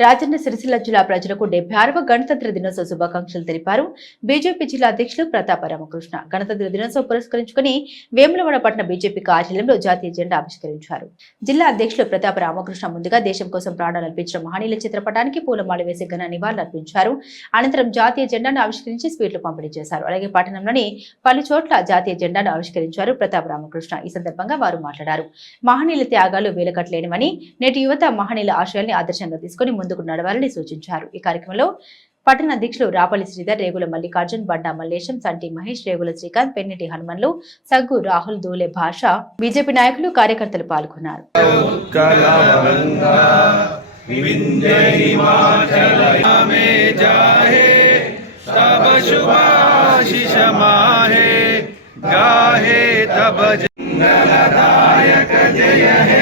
రాజన్న సిరిసిల్ల జిల్లా ప్రజలకు డెబ్బై ఆరవ గణతంత్ర దినోత్సవ శుభాకాంక్షలు తెలిపారు. బీజేపీ జిల్లా అధ్యక్షులు ప్రతాప రామకృష్ణ గణతంత్ర దినోత్సవం పురస్కరించుకుని వేములవాడ పట్టణ బీజేపీ కార్యాలయంలో జాతీయ జెండా ఆవిష్కరించారు. జిల్లా అధ్యక్షులు ప్రతాప రామకృష్ణ ముందుగా దేశం కోసం ప్రాణాలు అర్పించిన మహనీయుల చిత్రపటానికి పూలమాల వేసి ఘన నివాళులర్పించారు అనంతరం జాతీయ జెండాను ఆవిష్కరించి స్వీట్లు పంపిణీ చేశారు. అలాగే పట్టణంలోని పలు చోట్ల జాతీయ జెండాను ఆవిష్కరించారు ప్రతాప రామకృష్ణ. ఈ సందర్భంగా వారు మాట్లాడారు. మహనీయుల త్యాగాలు వేలకట్లేనివని నేటి యువత మహనీయుల ఆశయాల్ని ఆదర్శంగా తీసుకుని ముందుకు నడవాలని సూచించారు ఈ కార్యక్రమంలో పట్టణ అధ్యక్షులు రాపల్లి శ్రీధర్ రేగుల మల్లికార్జున్ బండా మల్లేశం సంటి మహేష్ రేగుల శ్రీకాంత్ పెన్నిటి హనుమన్లు సగ్గు రాహుల్ దూలే భాష బీజేపీ నాయకులు కార్యకర్తలు పాల్గొన్నారు कलवंगा विंध्य हिमाचल में जाहे तब शुभाशिष माहे गाहे तब जंगलदायक जय हे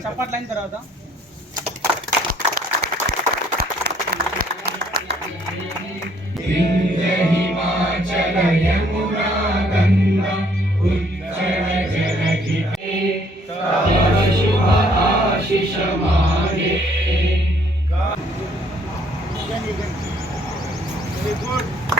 చప్పట్లైన తర్వాత హిమాచల యమునా గంగా ఉచ్చల జలధి శుభ ఆశిష మానే Very good.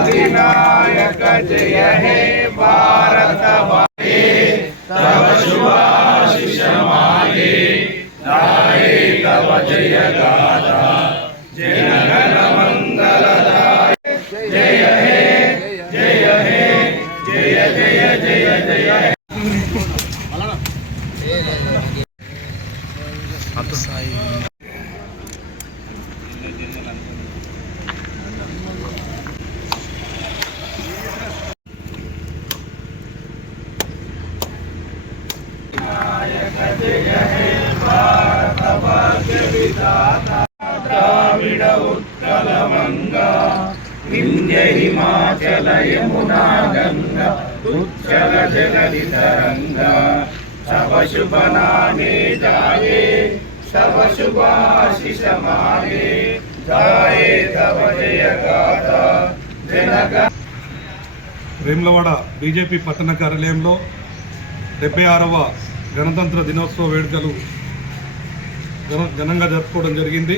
अधिनायक जय हे भारत माते तब शुभाशिष मागे गाहे तब जय गाथा जय गण मंगल जय हे जय हे जय जय जय जय ద్రావిడ ఉత్కల వింధ్య హిమాచల యమునా గంగా ఉచ్చల జగది తరంగా సవ శుభ నామే బీజేపీ పట్టణ కార్యాలయంలో డెబ్బై ఆరవ గణతంత్ర దినోత్సవ వేడుకలు ఘన ఘనంగా జరుపుకోవడం జరిగింది.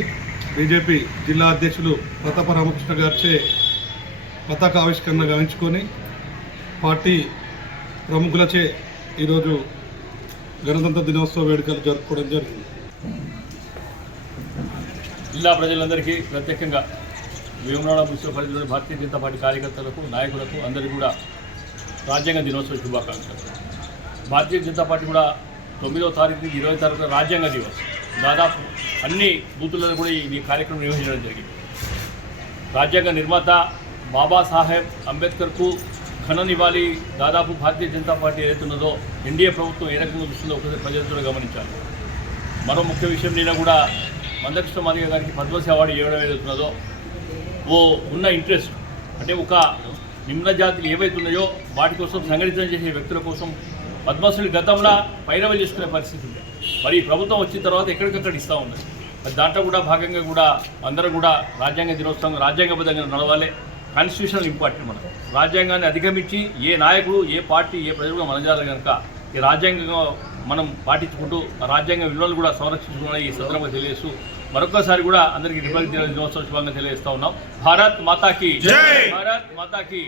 బీజేపీ జిల్లా అధ్యక్షులు ప్రతాప రామకృష్ణ గారిచే పతాక ఆవిష్కరణ గావించుకొని పార్టీ ప్రముఖులచే ఈరోజు గణతంత్ర దినోత్సవ వేడుకలు జరుపుకోవడం జరిగింది. జిల్లా ప్రజలందరికీ ప్రత్యేకంగా వేమునాడ మున్సిపల్ పరిధిలోని భారతీయ జనతా పార్టీ కార్యకర్తలకు నాయకులకు అందరికీ కూడా రాజ్యాంగ దినోత్సవ శుభాకాంక్షలు. భారతీయ జనతా పార్టీ కూడా తొమ్మిదవ తారీఖు ఇరవై తారీఖు రాజ్యాంగ దివస్. దాదాపు అన్ని బూతులలో కూడా ఈ కార్యక్రమం నిర్వహించడం జరిగింది. రాజ్యాంగ నిర్మాత బాబాసాహెబ్ అంబేద్కర్కు ఘన నివాళి దాదాపు భారతీయ జనతా పార్టీ ఏదైతున్నదో ఎన్డీఏ ప్రభుత్వం ఏ రకంగా చూస్తుందో ఒకసారి ప్రజలతో గమనించాలి. మరో ముఖ్య విషయం నిన్న కూడా మందకృష్ణ మాదిగ గారికి పద్మశ్రీ అవార్డు ఇవ్వడం ఏదవుతున్నదో ఓ ఉన్న ఇంట్రెస్ట్ అంటే ఒక నిమ్న జాతులు ఏవైతున్నాయో వాటి కోసం సంఘటితం చేసే వ్యక్తుల కోసం పద్మశ్రీ గతంలో పైరవ చేసుకునే పరిస్థితి ఉంది. మరి ఈ ప్రభుత్వం వచ్చిన తర్వాత ఎక్కడికక్కడ ఇస్తూ ఉన్నది మరి దాంట్లో కూడా భాగంగా కూడా అందరూ కూడా రాజ్యాంగ దినోత్సవం రాజ్యాంగబద్ధంగా నడవాలి. కాన్స్టిట్యూషనల్ ఇంపార్టెంట్ మనకు రాజ్యాంగాన్ని అధిగమించి ఏ నాయకుడు ఏ పార్టీ ఏ ప్రజలు మనజాలి కనుక ఈ రాజ్యాంగంగా మనం పాటించుకుంటూ ఆ రాజ్యాంగ విలువలు కూడా సంరక్షించుకున్న ఈ సందర్భంగా తెలియజేస్తూ మరొకసారి కూడా అందరికీ రిపబ్లిక్ దినోత్సవ శుభంగా తెలియజేస్తా ఉన్నాం. భారత్ మాతాకి! భారత్ మాతాకి